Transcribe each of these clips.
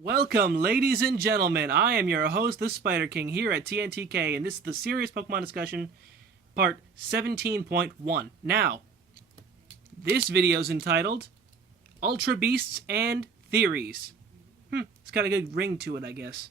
Welcome, ladies and gentlemen. I am your host, the SpiderKing, here at TNTK, and this is the Serious Pokemon Discussion, part 17.1. Now, this video is entitled Ultra Beasts and Theories. It's got a good ring to it, I guess.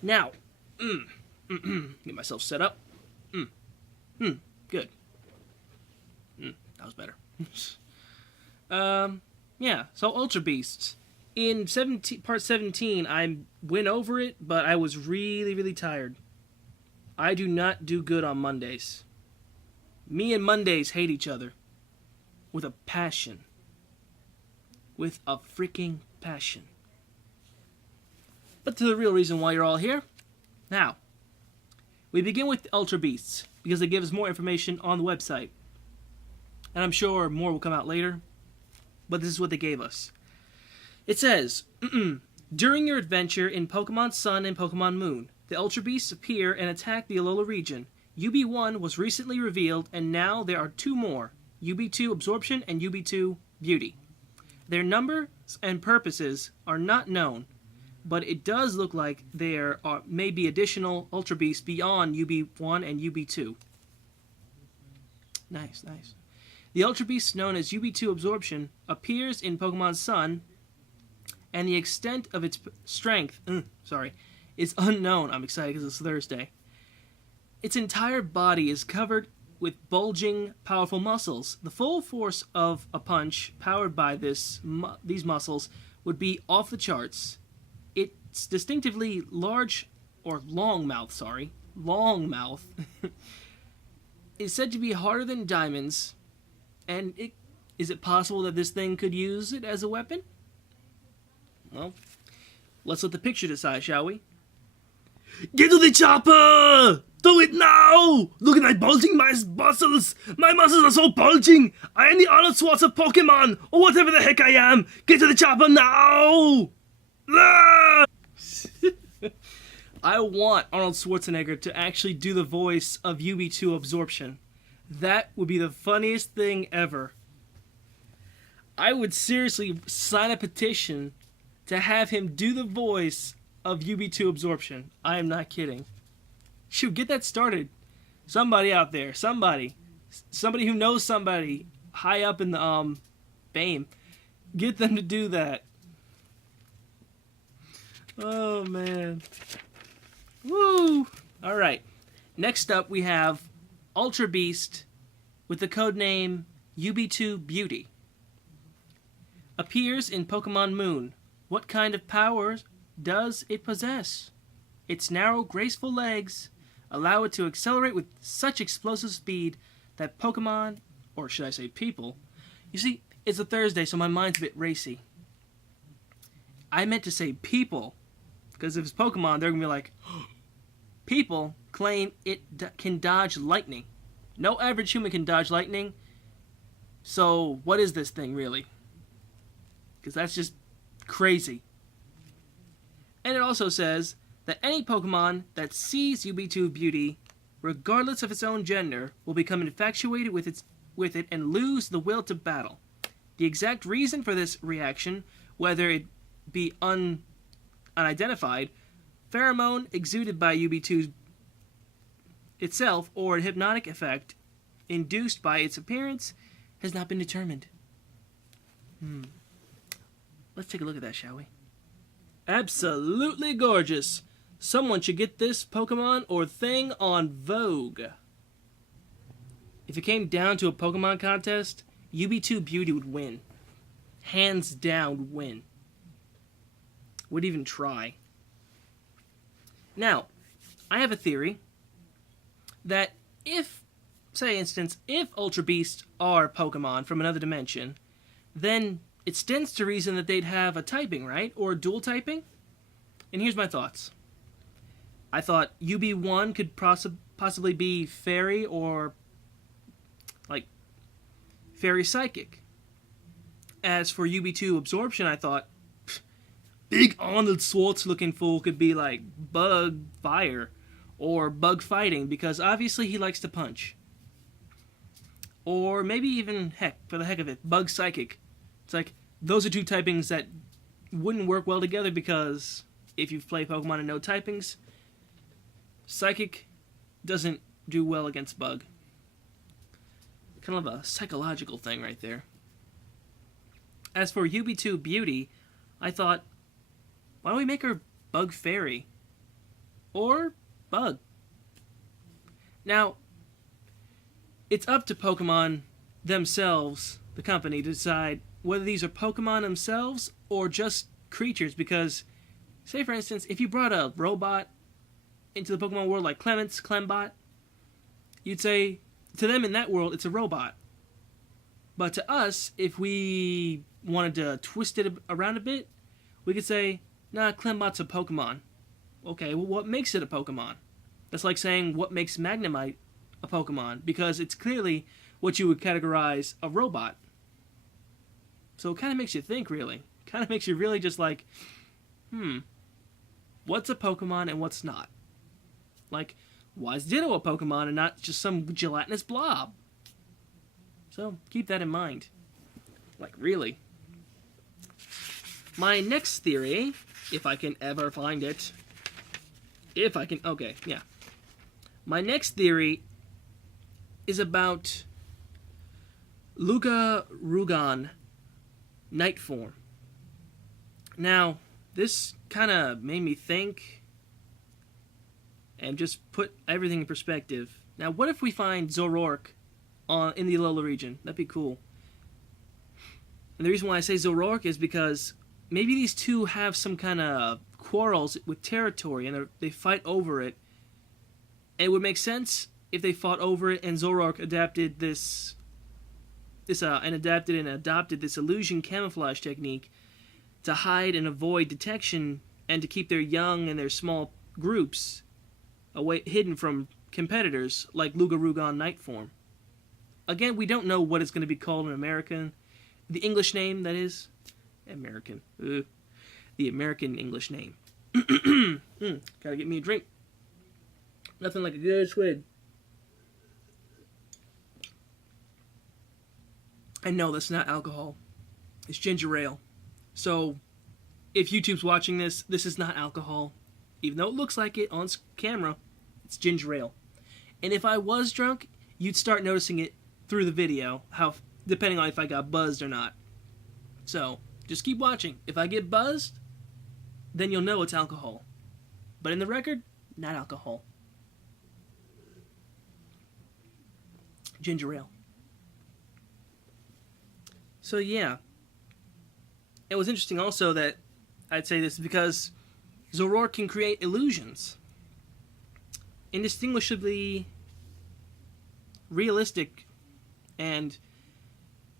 Now, get myself set up. Good. That was better. Yeah, so Ultra Beasts. In part 17, I went over it, but I was really tired. I do not do good on Mondays. Me and Mondays hate each other. With a passion. With a freaking passion. But to the real reason why you're all here. Now, we begin with Ultra Beasts, because they give us more information on the website. And I'm sure more will come out later, but this is what they gave us. It says, during your adventure in Pokémon Sun and Pokémon Moon, the Ultra Beasts appear and attack the Alola region. UB1 was recently revealed, and now there are two more, UB2 Absorption and UB2 Beauty. Their numbers and purposes are not known, but it does look like there may be additional Ultra Beasts beyond UB1 and UB2. Nice. The Ultra Beast known as UB2 Absorption appears in Pokémon Sun, and the extent of its strength is unknown. I'm excited because it's Thursday. Its entire body is covered with bulging, powerful muscles. The full force of a punch powered by these muscles would be off the charts. Its distinctively long mouth is said to be harder than diamonds, and is it possible that this thing could use it as a weapon? Well, let's let the picture decide, shall we? Get to the chopper! Do it now! Look at my bulging muscles! My muscles are so bulging! I am the Arnold Schwarzenegger of Pokemon, or whatever the heck I am! Get to the chopper now! Ah! I want Arnold Schwarzenegger to actually do the voice of UB2 Absorption. That would be the funniest thing ever. I would seriously sign a petition to have him do the voice of UB2 Absorption. I am not kidding. Shoot, get that started. Somebody out there, somebody who knows somebody high up in the BAME, get them to do that. Oh man. Woo! Alright. Next up we have Ultra Beast with the codename UB2 Beauty. Appears in Pokémon Moon. What kind of powers does it possess? Its narrow, graceful legs allow it to accelerate with such explosive speed that Pokemon, or should I say people, you see, it's a Thursday, so my mind's a bit racy. I meant to say people, because if it's Pokemon, they're going to be like, people claim it can dodge lightning. No average human can dodge lightning, so what is this thing, really? Because that's just crazy. And it also says that any Pokemon that sees UB2 Beauty, regardless of its own gender, will become infatuated with it and lose the will to battle. The exact reason for this reaction, whether it be unidentified, pheromone exuded by UB2 itself, or a hypnotic effect induced by its appearance, has not been determined. Let's take a look at that, shall we? Absolutely gorgeous. Someone should get this Pokemon or thing on Vogue. If it came down to a Pokemon contest, UB2 Beauty would win. Hands down would win. Would even try. Now, I have a theory that if Ultra Beasts are Pokemon from another dimension, then it stands to reason that they'd have a typing, right? Or dual typing? And here's my thoughts. I thought UB1 could possibly be Fairy or, like, Fairy Psychic. As for UB2 Absorption, I thought, big Arnold Schwarzenegger looking fool could be like Bug Fire or Bug Fighting, because obviously he likes to punch. Or maybe even, for the heck of it, Bug Psychic. It's like, those are two typings that wouldn't work well together because if you've played Pokemon and no typings, Psychic doesn't do well against Bug. Kind of a psychological thing right there. As for UB2 Beauty, I thought, why don't we make her Bug Fairy? Or Bug. Now, it's up to Pokemon themselves, the company, to decide whether these are Pokemon themselves or just creatures, because, say for instance, if you brought a robot into the Pokemon world like Clembot, you'd say, to them in that world, it's a robot. But to us, if we wanted to twist it around a bit, we could say, nah, Clembot's a Pokemon. Okay, well, what makes it a Pokemon? That's like saying what makes Magnemite a Pokemon, because it's clearly what you would categorize a robot. So it kind of makes you think, really. Kind of makes you really just like, what's a Pokemon and what's not? Like, why is Ditto a Pokemon and not just some gelatinous blob? So keep that in mind. Like, really. My next theory, if I can ever find it. Okay, yeah. My next theory is about Luga-Rugon Night Form. Now, this kind of made me think and just put everything in perspective. Now, what if we find Zoroark in the Alola region? That'd be cool. And the reason why I say Zoroark is because maybe these two have some kind of quarrels with territory and they fight over it. And it would make sense if they fought over it and Zoroark adapted adopted this illusion camouflage technique to hide and avoid detection and to keep their young and their small groups hidden from competitors like Luga-Rugon Night Form. Again, we don't know what it's going to be called in American. The English name, that is. American. The American English name. Gotta get me a drink. Nothing like a good swig. I know that's not alcohol. It's ginger ale. So, if YouTube's watching this, this is not alcohol. Even though it looks like it on camera, it's ginger ale. And if I was drunk, you'd start noticing it through the video, depending on if I got buzzed or not. So, just keep watching. If I get buzzed, then you'll know it's alcohol. But in the record, not alcohol. Ginger ale. So yeah. It was interesting also that I'd say this because Zoroark can create illusions. Indistinguishably realistic, and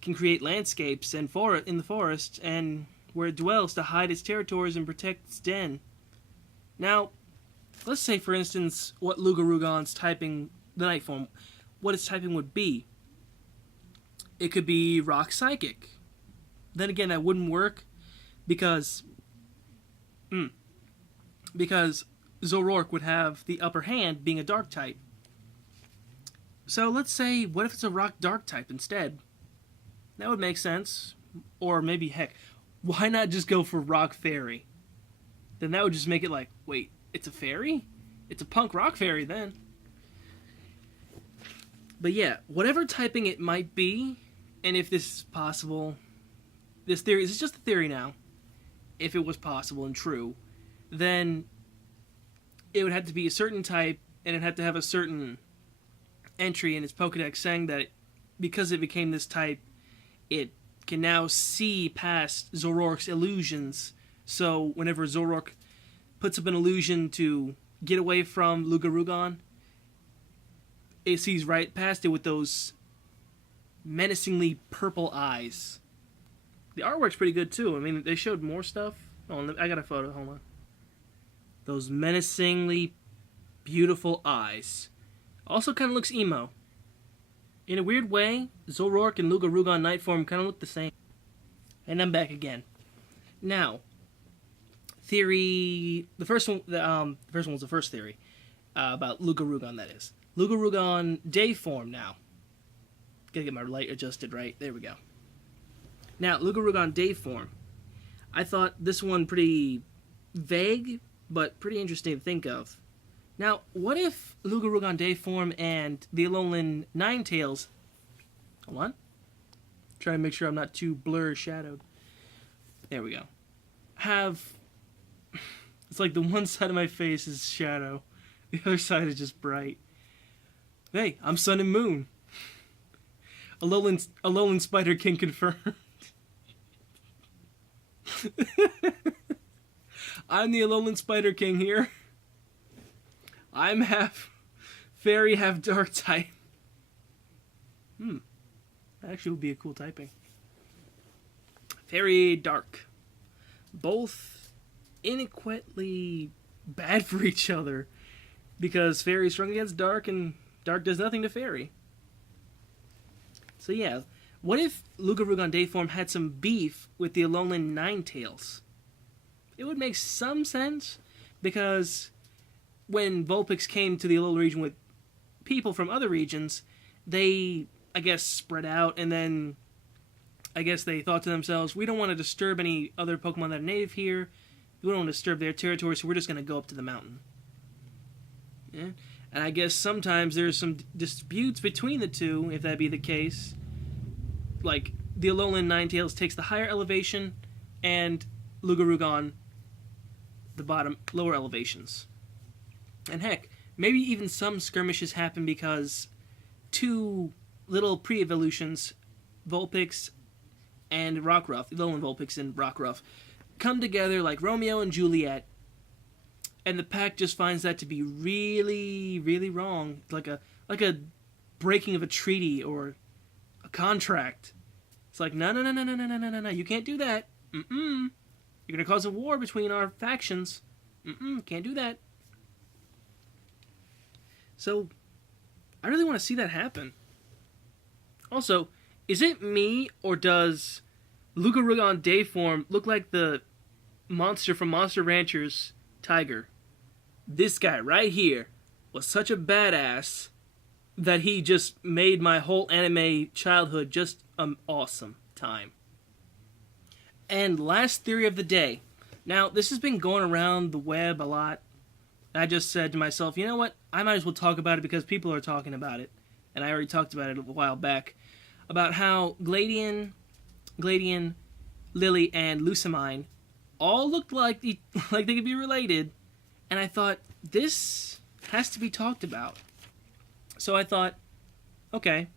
can create landscapes and in the forest and where it dwells to hide its territories and protect its den. Now, let's say for instance what Luga-Rugon's typing, the Night Form, what its typing would be. It could be Rock Psychic. Then again, that wouldn't work because Zoroark would have the upper hand being a Dark type. So let's say, what if it's a Rock Dark type instead? That would make sense. Or maybe, heck, why not just go for Rock Fairy? Then that would just make it like, wait, it's a fairy? It's a punk rock fairy then. But yeah, whatever typing it might be, and if this is possible, this is just a theory now. If it was possible and true, then it would have to be a certain type, and it'd have to have a certain entry in its Pokedex saying that because it became this type, it can now see past Zoroark's illusions. So whenever Zoroark puts up an illusion to get away from Luga-Rugon, it sees right past it with those menacingly purple eyes. The artwork's pretty good too. I mean, they showed more stuff. Oh, I got a photo. Hold on. Those menacingly beautiful eyes. Also kind of looks emo. In a weird way, Zoroark and Luga-Rugon Night Form kind of look the same. And I'm back again. Now, theory. The first one was the first theory about Luga-Rugon. That is Luga-Rugon Day Form. Now, gotta get my light adjusted right. There we go. Now, Luga-Rugon Day Form. I thought this one pretty vague, but pretty interesting to think of. Now, what if Lugarugon Dayform and the Alolan Ninetales... Hold on. Trying to make sure I'm not too blur-shadowed. There we go. Have... It's like the one side of my face is shadow. The other side is just bright. Hey, I'm Sun and Moon. Alolan SpiderKing confirmed. I'm the Alolan SpiderKing here. I'm half fairy, half dark type. That actually would be a cool typing. Fairy, dark. Both inadequately bad for each other. Because fairy is strong against dark, and dark does nothing to fairy. So yeah, what if Lugarugon Dayform had some beef with the Alolan Ninetales? It would make some sense, because when Vulpix came to the Alola region with people from other regions, they, I guess, spread out, and then I guess they thought to themselves, we don't want to disturb any other Pokemon that are native here, we don't want to disturb their territory, so we're just going to go up to the mountain. Yeah. And I guess sometimes there's some disputes between the two, if that be the case. Like, the Alolan Ninetales takes the higher elevation, and Lugarugon the lower elevations. And heck, maybe even some skirmishes happen because two little pre-evolutions, Vulpix and Rockruff, Alolan Vulpix and Rockruff, come together like Romeo and Juliet, and the pack just finds that to be really, really wrong. Like a breaking of a treaty or a contract. It's like, no, you can't do that. You're gonna cause a war between our factions. Can't do that. So, I really want to see that happen. Also, is it me, or does Lugarugon Dayform look like the monster from Monster Rancher's tiger? This guy right here was such a badass that he just made my whole anime childhood just an awesome time. And last theory of the day. Now, this has been going around the web a lot. I just said to myself, you know what? I might as well talk about it because people are talking about it. And I already talked about it a while back. About how Gladian, Lily, and Lucamine all looked like they could be related. And I thought, this has to be talked about. So I thought, okay,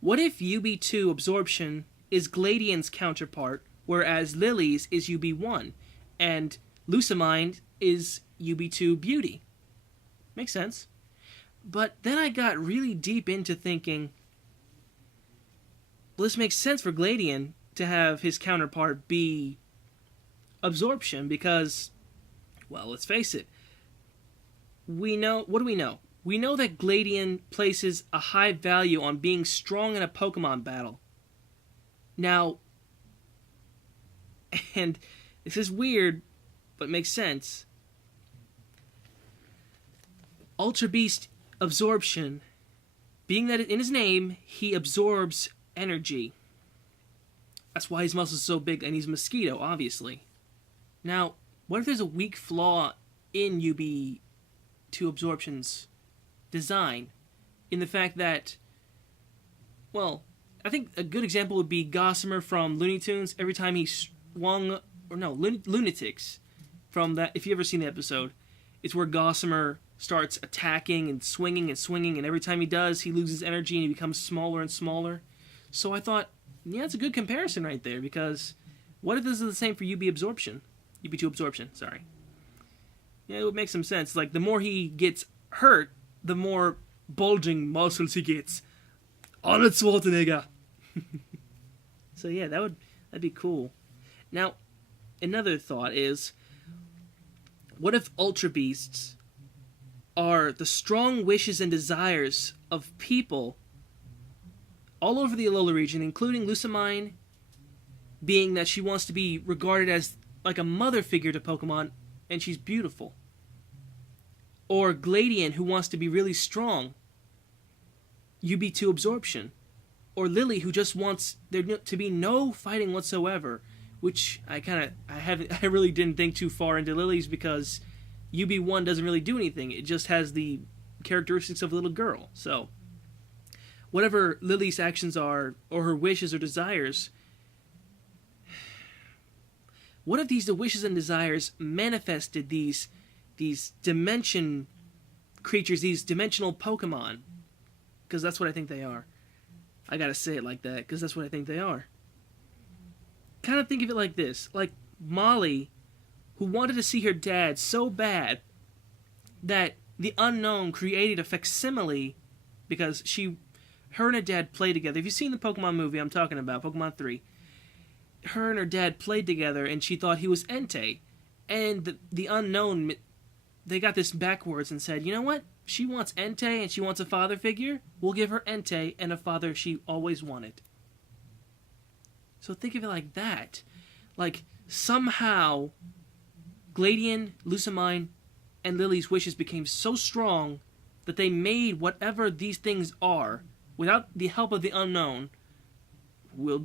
what if UB2 Absorption is Gladian's counterpart, whereas Lily's is UB1, and Lucamine is UB2 Beauty? Makes sense. But then I got really deep into thinking, well, this makes sense for Gladian to have his counterpart be Absorption because, well, let's face it. What do we know? We know that Gladian places a high value on being strong in a Pokemon battle. Now, and this is weird, but makes sense. Ultra Beast Absorption, being that in his name, he absorbs energy. That's why his muscles are so big, and he's a mosquito, obviously. Now, what if there's a weak flaw in UB2 Absorption's design, in the fact that, well, I think a good example would be Gossamer from Looney Tunes. Every time he swung, or no, Lunatics, from that, if you've ever seen the episode, it's where Gossamer starts attacking and swinging, and every time he does, he loses energy and he becomes smaller and smaller. So I thought, yeah, it's a good comparison right there, because what if this is the same for UB2 Absorption, sorry. Yeah, it would make some sense. Like, the more he gets hurt, the more bulging muscles he gets. Arnold Schwarzenegger! So yeah, that'd be cool. Now, another thought is, what if Ultra Beasts are the strong wishes and desires of people all over the Alola region, including Lucamine, being that she wants to be regarded as like a mother figure to Pokemon, and she's beautiful. Or Gladian, who wants to be really strong, UB2 Absorption. Or Lily, who just wants there to be no fighting whatsoever, which I really didn't think too far into Lily's because UB1 doesn't really do anything. It just has the characteristics of a little girl. So whatever Lily's actions are, or her wishes or desires, what if the wishes and desires manifested these dimension creatures, these dimensional Pokemon? Because that's what I think they are. I gotta say it like that, because that's what I think they are. Kind of think of it like this. Like Molly, who wanted to see her dad so bad that the unknown created a facsimile, because her and her dad played together. If you've seen the Pokemon movie I'm talking about, Pokemon 3, her and her dad played together, and she thought he was Entei. And the unknown, they got this backwards and said, you know what? She wants Entei and she wants a father figure. We'll give her Entei and a father she always wanted. So think of it like that. Like, somehow, Gladian, Lucamine, and Lily's wishes became so strong that they made whatever these things are, without the help of the unknown. We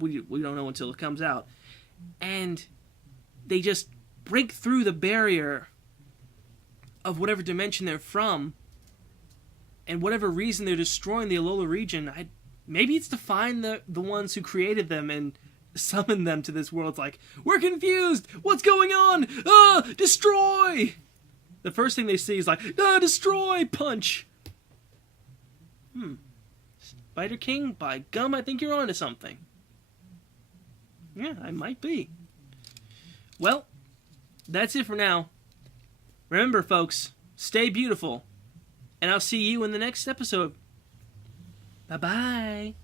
don't know until it comes out. And they just break through the barrier of whatever dimension they're from, and whatever reason they're destroying the Alola region. Maybe it's to find the ones who created them and summon them to this world. It's like, we're confused! What's going on? Destroy! The first thing they see is like, destroy! Punch! SpiderKing, by gum, I think you're onto something. Yeah, I might be. Well, that's it for now. Remember, folks, stay beautiful. And I'll see you in the next episode. Bye-bye.